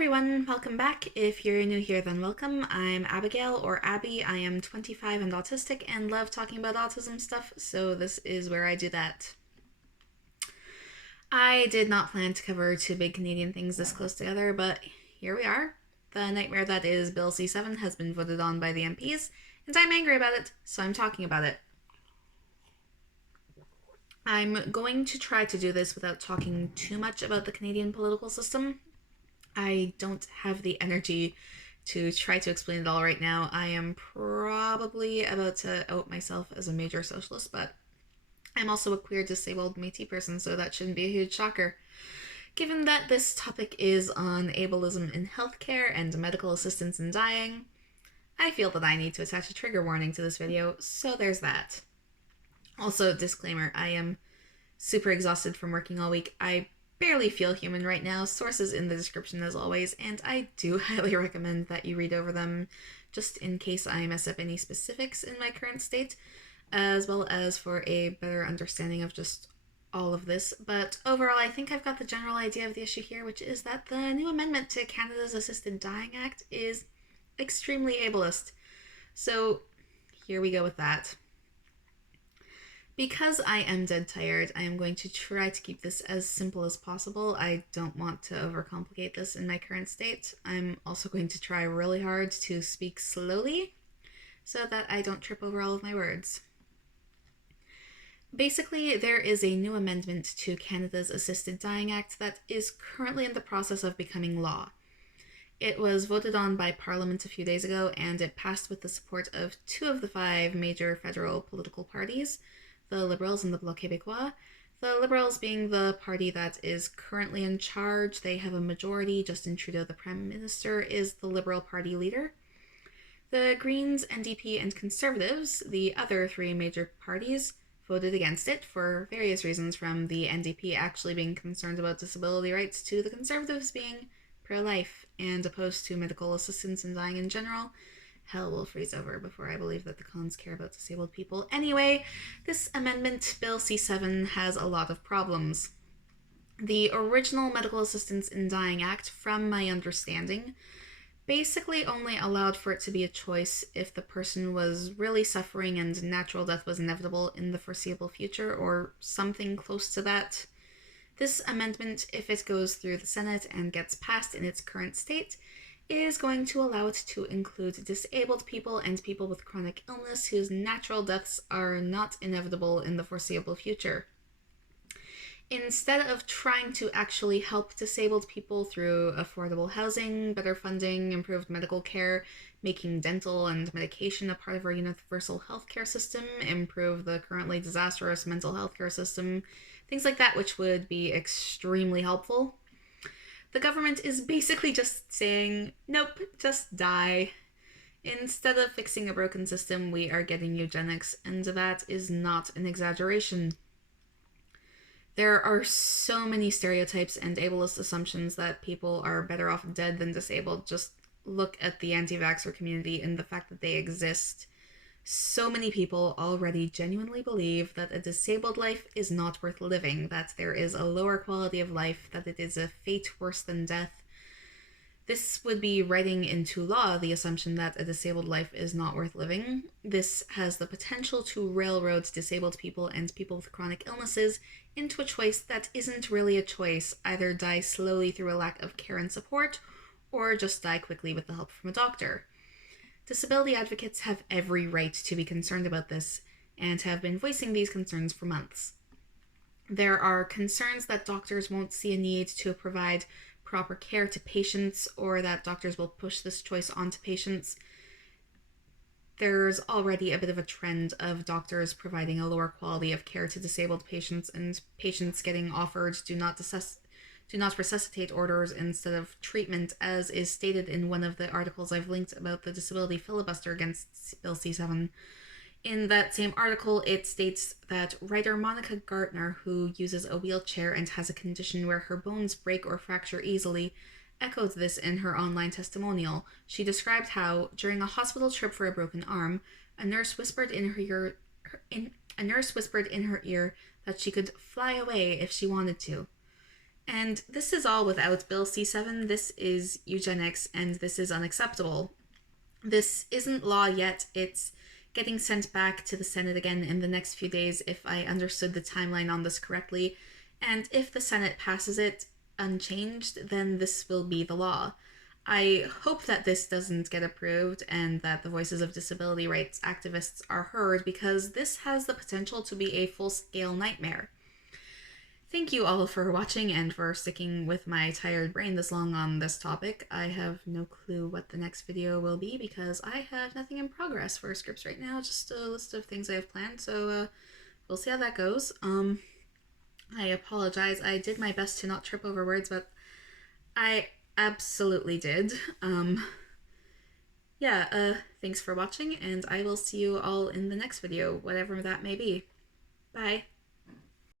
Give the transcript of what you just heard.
everyone, welcome back. If you're new here, then welcome. I'm Abigail, or Abby. I am 25 and autistic and love talking about autism stuff, so this is where I do that. I did not plan to cover two big Canadian things this close together, but here we are. The nightmare that is Bill C-7 has been voted on by the MPs, and I'm angry about it, so I'm talking about it. I'm going to try to do this without talking too much about the Canadian political system. I don't have the energy to try to explain it all right now. I am probably about to out myself as a major socialist, but I'm also a queer disabled Métis person, so that shouldn't be a huge shocker. Given that this topic is on ableism in healthcare and medical assistance in dying, I feel that I need to attach a trigger warning to this video, so there's that. Also, disclaimer, I am super exhausted from working all week. I barely feel human right now. Sources in the description as always, and I do highly recommend that you read over them just in case I mess up any specifics in my current state, as well as for a better understanding of just all of this. But overall, I think I've got the general idea of the issue here, which is that the new amendment to Canada's Assisted Dying Act is extremely ableist. So here we go with that. Because I am dead tired, I am going to try to keep this as simple as possible. I don't want to overcomplicate this in my current state. I'm also going to try really hard to speak slowly so that I don't trip over all of my words. Basically, there is a new amendment to Canada's Assisted Dying Act that is currently in the process of becoming law. It was voted on by Parliament a few days ago, and it passed with the support of two of the five major federal political parties, the Liberals and the Bloc Québécois. The Liberals being the party that is currently in charge. They have a majority. Justin Trudeau, the Prime Minister, is the Liberal Party leader. The Greens, NDP, and Conservatives, the other three major parties, voted against it for various reasons, from the NDP actually being concerned about disability rights to the Conservatives being pro-life and opposed to medical assistance in dying in general. Hell will freeze over before I believe that the cons care about disabled people. Anyway, this amendment, Bill C-7, has a lot of problems. The original Medical Assistance in Dying Act, from my understanding, basically only allowed for it to be a choice if the person was really suffering and natural death was inevitable in the foreseeable future, or something close to that. This amendment, if it goes through the Senate and gets passed in its current state, is going to allow it to include disabled people and people with chronic illness whose natural deaths are not inevitable in the foreseeable future. Instead of trying to actually help disabled people through affordable housing, better funding, improved medical care, making dental and medication a part of our universal healthcare system, improve the currently disastrous mental health care system, things like that, which would be extremely helpful, the government is basically just saying, nope, just die. Instead of fixing a broken system, we are getting eugenics, and that is not an exaggeration. There are so many stereotypes and ableist assumptions that people are better off dead than disabled. Just look at the anti-vaxxer community and the fact that they exist. So many people already genuinely believe that a disabled life is not worth living, that there is a lower quality of life, that it is a fate worse than death. This would be writing into law the assumption that a disabled life is not worth living. This has the potential to railroad disabled people and people with chronic illnesses into a choice that isn't really a choice, either die slowly through a lack of care and support, or just die quickly with the help from a doctor. Disability advocates have every right to be concerned about this, and have been voicing these concerns for months. There are concerns that doctors won't see a need to provide proper care to patients, or that doctors will push this choice onto patients. There's already a bit of a trend of doctors providing a lower quality of care to disabled patients, and patients getting offered do not resuscitate orders instead of treatment, as is stated in one of the articles I've linked about the disability filibuster against Bill C-7. In that same article, it states that writer Monica Gartner, who uses a wheelchair and has a condition where her bones break or fracture easily, echoed this in her online testimonial. She described how, during a hospital trip for a broken arm, a nurse whispered in her ear that she could fly away if she wanted to. And this is all without Bill C-7. This is eugenics, and this is unacceptable. This isn't law yet. It's getting sent back to the Senate again in the next few days, if I understood the timeline on this correctly. And if the Senate passes it unchanged, then this will be the law. I hope that this doesn't get approved and that the voices of disability rights activists are heard, because this has the potential to be a full-scale nightmare. Thank you all for watching and for sticking with my tired brain this long on this topic. I have no clue what the next video will be because I have nothing in progress for scripts right now, just a list of things I have planned, so we'll see how that goes. I apologize. I did my best to not trip over words, but I absolutely did. Thanks for watching, and I will see you all in the next video, whatever that may be. Bye.